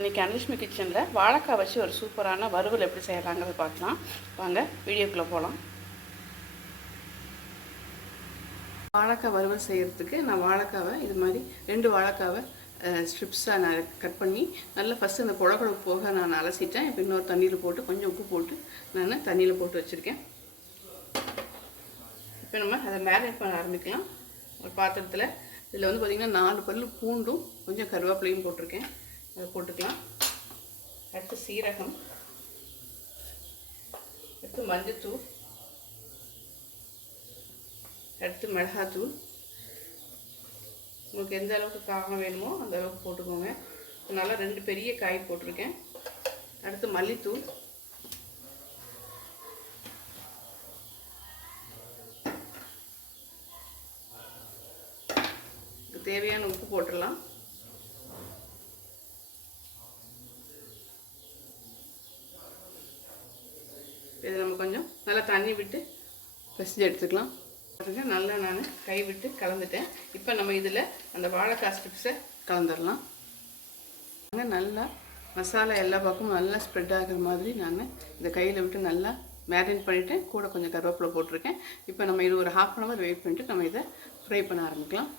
இன்றைக்கி அனலட்சுமி கிச்சனில் வாழைக்காய் வச்சு ஒரு சூப்பரான வறுவல் எப்படி செய்கிறாங்கிறது பார்க்கலாம். வாங்க வீடியோக்குள்ளே போகலாம் வாழைக்காய் வறுவல் செய்கிறதுக்கு நான் வாழைக்காவை இது மாதிரி ரெண்டு வாழைக்காவை ஸ்ட்ரிப்ஸாக நான் கட் பண்ணி நல்லா ஃபஸ்ட்டு அந்த குழகுழப்பு போக நான் அலசிட்டேன். இப்போ இன்னொரு தண்ணியில் போட்டு கொஞ்சம் உப்பு போட்டு நான் தண்ணியில் போட்டு வச்சுருக்கேன். இப்போ நம்ம அதை மேரினேட் பண்ண ஆரம்பிக்கலாம். ஒரு பாத்திரத்தில் இதில் வந்து பார்த்திங்கன்னா நாலு பல்லு பூண்டும் கொஞ்சம் கருவேப்பிலையும் போட்டிருக்கேன். அதை போட்டுக்கலாம். அடுத்து சீரகம். அடுத்து மஞ்சத்தூள். அடுத்து மிளகாத்தூள். உங்களுக்கு எந்த அளவுக்கு காரம் வேணுமோ அந்த அளவுக்கு போட்டுக்கோங்க. நல்லா ரெண்டு பெரிய காய் போட்டிருக்கேன். அடுத்து மல்லித்தூள். தேவையான உப்பு போட்டுடலாம். இதை நம்ம கொஞ்சம் நல்லா தண்ணி விட்டு பிசைஞ்சு எடுத்துக்கலாம். பாருங்க நல்லா நான் கை விட்டு கலந்துட்டேன். இப்போ நம்ம இதில் அந்த வாழைக்காய் ஸ்டிப்ஸை கலந்துடலாம். நல்லா மசாலா எல்லா பக்கமும் நல்லா ஸ்ப்ரெட் ஆகுற மாதிரி நான் இந்த கையில் விட்டு நல்லா மேரினேட் பண்ணிவிட்டேன் கூட கொஞ்சம் கருவேப்பிலை போட்டிருக்கேன். இப்போ நம்ம இது ஒரு ஹாஃப் அன் ஹவர் வெயிட் பண்ணிட்டு நம்ம இதை ஃப்ரை பண்ண ஆரம்பிக்கலாம்.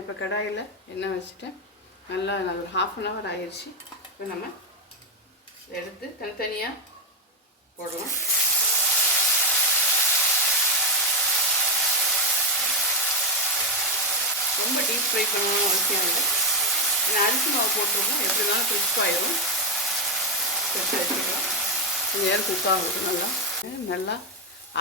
இப்போ கடாயில் எண்ணெய் வச்சுட்டேன். நல்லா நான் ஒரு ஹாஃப் அன் ஹவர் ஆயிடுச்சு இப்போ நம்ம எடுத்து தனித்தனியாக போடலாம். ரொம்ப டீப் ஃப்ரை பண்ணணும்னு அவசியம் இல்லை. ஏன்னா அரிசி மாவு போட்டிருக்கோம் எப்படி இருந்தாலும் கிறிஸ்ப் ஆயிரும். எடுத்து வச்சுக்கலாம். கொஞ்சம் நேரம் குக் ஆகும் நல்லா. நல்லா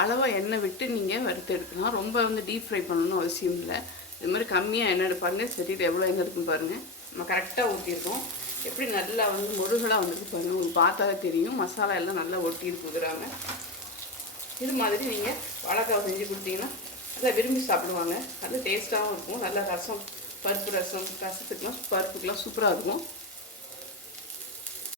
அளவாக எண்ணெய் விட்டு நீங்கள் வறுத்து எடுக்கலாம். ரொம்ப வந்து டீப் ஃப்ரை பண்ணணும்னு அவசியம் இல்லை. இது மாதிரி கம்மியாக எண்ணெய் எடுப்பாருங்க செடியில் எவ்வளோ எண்ணெய் இருக்குன்னு பாருங்கள் நம்ம கரெக்டாக ஊற்றிருக்கோம் எப்படி நல்லா வந்து முருகலாக வந்துருக்கு பாருங்கள் உங்களுக்கு பார்த்தாவே தெரியும். மசாலா எல்லாம் நல்லா ஒட்டி இருக்குங்கிறாங்க இது மாதிரி நீங்கள் வாழைக்காய் செஞ்சு கொடுத்தீங்கன்னா நல்லா விரும்பி சாப்பிடுவாங்க. நல்ல டேஸ்ட்டாகவும் இருக்கும். நல்லா ரசம் பருப்பு ரசம் ரசத்துக்கெலாம் பருப்புக்கெலாம் சூப்பராக இருக்கும்.